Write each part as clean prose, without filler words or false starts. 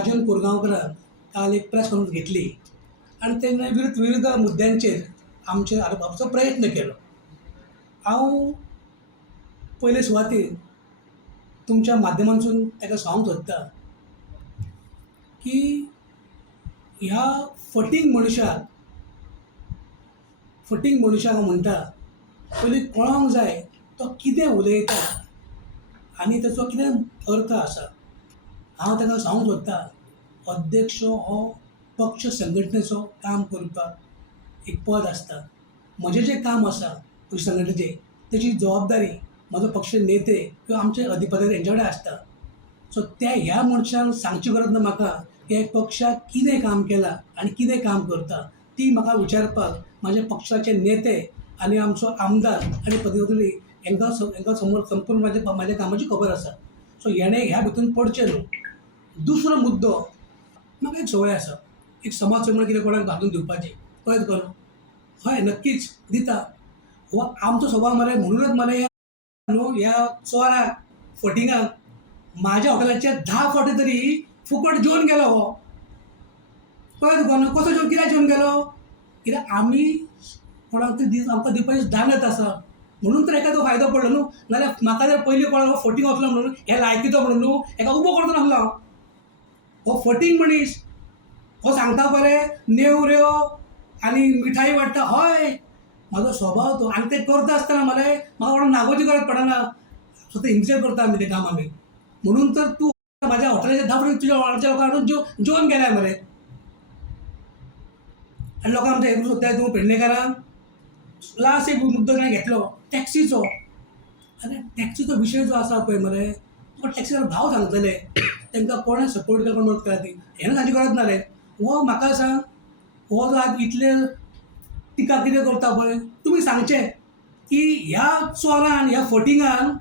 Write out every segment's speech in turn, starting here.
राजन कोरगांवकरान काल एक press conference घेतली आणि त्यांनी विविध मुद्द्यांचेर आमचेर आरोपाचो प्रयत्न केलो. हांव पयले सुवातेर तुमच्या माध्यमांतसून ताका सांगूंक सोदतां की ह्या फटींग मनशाक हांव म्हणटा पयलीं कळोंक जाय तो कितें उलयता आनी ताचो कितें अर्थ आसा. हांव ताका सांगूंक सोदतां अध्यक्ष हो पक्ष संघटनेचो काम करपाक एक पद आसता. म्हजें जें काम आसा पक्ष संघटनेचें तेची जबाबदारी म्हजो पक्ष नेते किंवा आमचे अधिपती हेंचे कडेन आसता. सो त्या ह्या मनशांक सांगची गरज ना म्हाका की पक्षाक कितें काम केलां आनी कितें काम करता. ती म्हाका विचारपाक म्हाज्या पक्षाचे नेते आनी आमचो आमदार आनी पदाधिकारी हांकां समोर संपूर्ण म्हाज्या कामाची खबर आसा. सो हेणें ह्या भितून पडचें न्हू. दुसरो मुद्दो, म्हाका एक संवय आसा एक समाज सेवा कितें कोणाक घालून दिवपाची, कळ्ळें तुका न्हू. हय नक्कीच दिता. हो आमचो स्वभाव मरे, म्हणूनच मरे न्हू ह्या चोराक फटिंगाक म्हाज्या हॉटेलाचे 10 फावटी तरी फुकट जेवन गेलो हो. कळ्ळें तुका न्हू. कसो जेवन कित्याक जेवन गेलो, कित्याक आमी कोणाक तरी आमकां दिवपाची दानत आसा म्हणून तर हेका तो फायदो पडलो न्हू. नाल्यार म्हाका जर पयलीं कोणाक हो फटींग वचलो म्हणून हे लायकीचो म्हणून न्हू हेका उबो करचो नासलो हांव. हो फटींग मनीस हो सांगता पळय नेवऱ्यो आनी मिठाई वाडटा, हय म्हाजो स्वभाव तो. आनी ते करता आसतना मरे म्हाका कोणाक नागोची गरज पडना. स्वता हिंसेर करता आमी तें काम आमी. म्हणून तर तूं म्हाज्या हॉटेलाचे 10 फावटी तुज्या वांगडच्या लोकांक हाडून जेवन गेल्याय मरे. आनी लोकांक आमच्या हेतून सोदताय तूं पेडणेकारांक. लास्ट एक मुद्दो ताणें घेतलो टॅक्सीचो. आनी टॅक्सीचो विशय जो आसा पळय मरे, तुका टॅक्सीवाले भाव सांगतले तांकां कोणें सपोर्ट केला कोण मदत केला ती हें तांची गरज ना रे. हो म्हाका सांग, हो जो आज इतले टिका कितें करता पळय, तुमी सांगचें की ह्या चोरान ह्या फटिंगान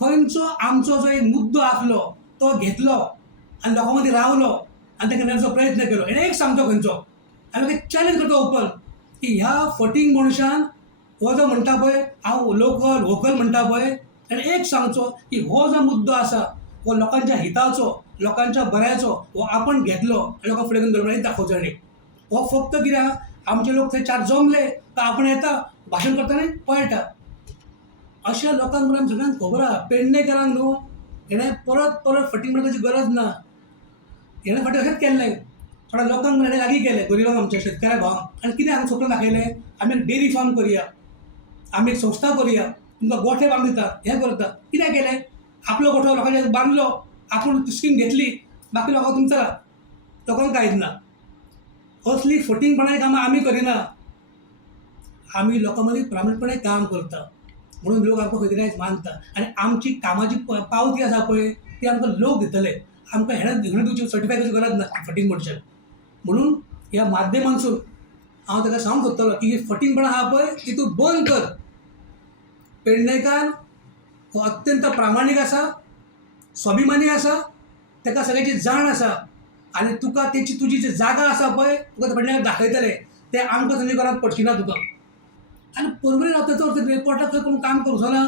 खंयचो आमचो जो एक मुद्दो आसलो तो घेतलो आनी लोकां मदीं रावलो आनी ताका नेण्याचो प्रयत्न केलो. हेणें एक सांगचो खंयचो. आनी ताका चॅलेंज करता ओपन की ह्या फटींग मनशान हो जो म्हणटा पळय हांव लोकल व्होकल म्हणटा पळय, ताणें एक सांगचो की हो जो मुद्दो आसा हो लोकांच्या हिताचो, लोकांच्या बऱ्याचो हो आपण घेतलो आनी लोकांक फुडें घेवन गेलो दाखोवचो ताणें. हो फक्त कित्याक आमचे लोक थंय 4 जमले तर आपण येता भाशण करता आनी पळटा. अशा लोकांक म्हणून सगळ्यांक खबर आहा पेडणेकारांक न्हू हेणें परत फटींग करपाची गरज ना. हेणें फाटीं अशेंच केल्लें थोड्या लोकांक हेणें लागीं केलें गरिबांक आमच्या शेतकाऱ्या भावांक. आनी कितें हांगा स्वप्न दाखयलें आमी एक डेरी फार्म करया, आमी एक संस्था करया, तुमकां गोठे बांदून दिता हें करता. कित्याक केलें आपलो गोठो लोकांचे बांदलो, आपूण स्कीम घेतली, बाकी लोकांक तुमचो लोकांक कांयच ना. असली फटींगपणाची कामां आमी करिना. आमी लोकां मदीं प्रामाणीकपणे काम करता म्हणून लोक आमकां खंय तरी मानता. आनी आमची कामाची पावती आसा पळय ती आमकां लोक दितले. आमकां हेणें दिवची सर्टिफिकेटाची गरज ना फटींग मनशाक. म्हणून ह्या माध्यमांतसून हांव ताका सांगूंक सोदतलो की फटींगपणां आहा पळय ती तूं बंद कर. पेडणेकार हो अत्यंत प्रामाणीक आसा, स्वाभिमानी आसा, ताका सगळ्याची जाण आसा. आनी तुका तुजी जी जागा आसा पळय तुका पेडणेकार दाखयतले ते आमकां तुजे घरांत पडची ना तुका. आनी परवरी रावता तर रिपोर्टाक कोण काम करूचो ना.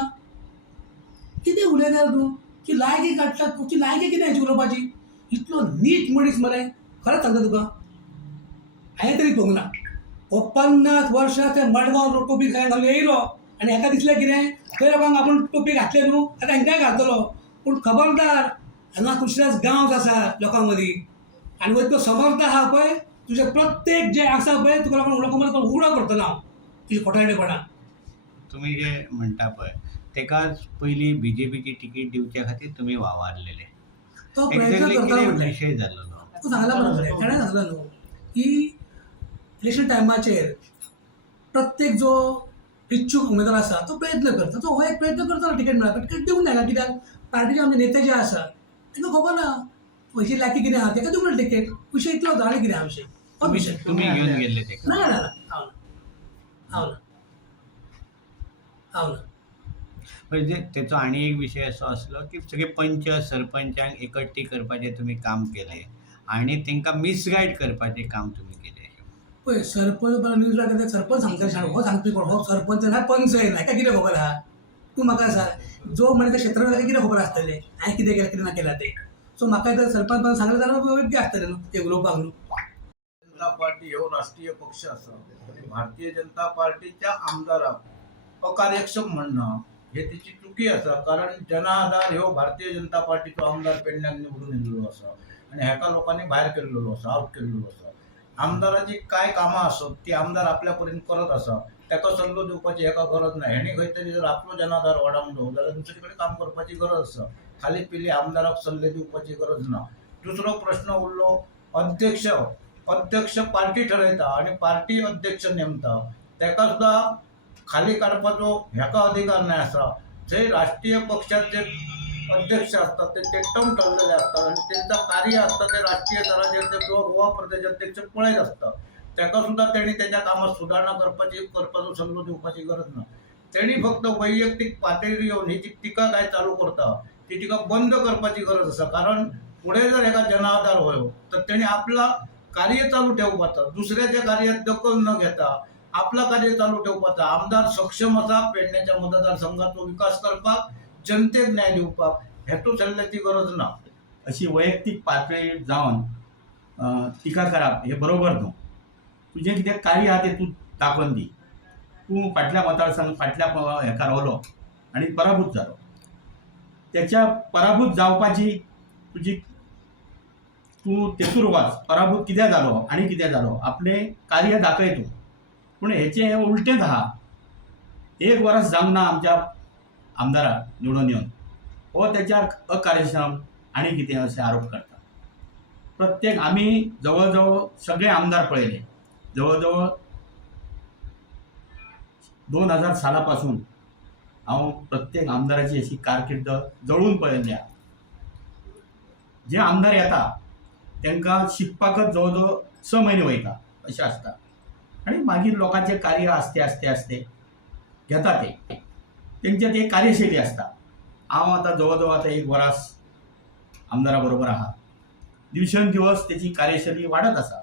कितें उलयता तूं की लायकी काडटा, तुजी लायकी कितें हेची उलोवपाची. इतलो नीट मनीस मरे खरेंच सांगता तुका हांवें तरी पळोवंक ना. हो 50 वर्सां ते मडगांव टोपी घालून येयलो आनी हाका दिसलें कितें खंय लोकांक आपूण टोपी घातले न्हू आतां हांकांय घालतलो. पूण खबरदार हांगा दुसऱ्याच गांव आसा लोकां मदीं आनी वयर तो समर्थ आहा पळय तुजें प्रत्येक जें आसा पळय तुका लोकां मदीं उगडो करतलो हांव तुजी खोटारडेपणां. तुम्ही जे म्हणता पळय तेकाच पयलीं बीजेपीची तिकीट दिवच्या खातीर तुमी वावरलेले. तो प्रयत्न करता म्हणटा विशय जाल्लो तूं सांगला बरोबर. ताणें सांगला न्हू की इलेक्शन टायमाचेर प्रत्येक जो इच्छूक उमेदवार आसा तो प्रयत्न करता. तो हो एक प्रयत्न करता तिकेट मेळप. तिकेट दिवंक नाका कित्याक पार्टीचे आमचे नेते जे आसा तांकां खबर ना खंयची लायकी कितें आहा ताका दिवंक ना तिकेट. विशय इतलो होता आनी कितें हा विशय हो विशय. तुम्ही घेवन गेल्ले तेका. ना ना ना हांव ना हांव ना हांव ना. म्हणजे तेचो आनी एक विशय असो आसलो की सगळे पंच सरपंचांक एकट्टी करपाचें तुमी काम केलें आनी तांकां मिसगायड करपाचें काम तुमी केलें. पळय सरपंच न्यूज लायता सरपंच सांगता शाण हो सांगता कोण हो सरपंच ना पंच ना हाका कितें खबर आहा. तूं म्हाका सांग जो म्हणजे त्या क्षेत्रांत ताका कितें खबर आसतलें हांवें कितें केलें कितें ना केलां तें. सो म्हाका जर सरपंच सांगलें जाल्यार योग्य आसतलें न्हू ते उलोवपाक न्हू. जनता पार्टी ह्यो राष्ट्रीय पक्ष आसा आणि भारतीय जनता पार्टीच्या आमदाराक अकार्यक्षम म्हणणं हे तिची चुकी आसा. कारण जनाधार ह्यो भारतीय जनता पार्टीचो आमदार पेडण्याक निवडून येयल्लो आसा आणि हेका लोकांनी भायर केल्लो आसा, आउट केल्लो आसा. आमदाराची काय कामां आसत ती आमदार आपल्या परीन करत आसा. ताका सल्लो दिवपाची हेका गरज ना. हेणी खंय तरी जर आपलो जनाधार वाडोवंक जाल्यार दुसरे कडेन काम करपाची गरज आसा. खाली पिली आमदाराक सल्ले दिवपाची गरज ना. दुसरो प्रश्न उरलो अध्यक्ष. अध्यक्ष पार्टी ठरयता आणि पार्टी अध्यक्ष नेमता. ताका सुद्धा खाली काडपाचो हेका अधिकार नाही आसा. जे राष्ट्रीय पक्षाचे अध्यक्ष असतात ते टर्म ठरलेले असतात आणि त्यांचं कार्य असतं ते राष्ट्रीय स्तराचेर ते गोवा प्रदेश अध्यक्ष पळयत असतात. ताका सुद्धा त्यांनी त्याच्या कामात सुधारणा करपाचो सल्लो दिवपाची गरज ना. त्यांनी फक्त वैयक्तिक पातळीर येवन ही जी टिका काय चालू करता ती टिका बंद करपाची गरज आसा. कारण पुढे जर एका जनाधार होयो तर त्यांनी आपला कार्य चालू ठेवपाचा, दुसऱ्याच्या कार्यात दखल न घेता आपला कार्य चालू ठेवपाचा. आमदार सक्षम असा पेडण्याच्या मतदारसंघाचो विकास करपाक, जनतेक न्याय दिवपाक. हेतूच सल्ल्याची गरज ना. अशी वैयक्तीक पातळी जावन टिका करप हे बरोबर न्हू. तुजें कितें कार्य आहा तें तूं दाखोवन दी. तूं फाटल्या मतदारसंघ फाटल्या हेका रावलो आनी पराभूत जालो. त्याच्या पराभूत जावपाची तुजी तूं तेतूर वाच. पराभूत कित्याक जालो आनी कित्याक जालो आपलें कार्य दाखय तूं. पूण हेचें उलटेंच आहा. 1 वर्स जावंक ना आमच्या आमदाराक निवडून येवन हो त्याच्यार अकार्यक्षम आनी कितें अशे आरोप करता. प्रत्येक आमी जवळ जवळ सगळे आमदार पळयले. जवळ जवळ 2000 साला पासून हांव प्रत्येक आमदाराची अशी कारकीर्द जवळून पळयल्या. जे आमदार येता तांकां शिकपाकच जवळ जवळ 6 म्हयने वयता अशें आसता. आनी मागीर लोकांचें कार्य आस्ते आस्ते आस्ते घेता ते तेंचे ते कार्यशैली आसता. हांव आतां जवळ जवळ आतां 1 वर्स आमदारा बरोबर आहा. दिवसेंदिवस तेची कार्यशैली वाडत आसा.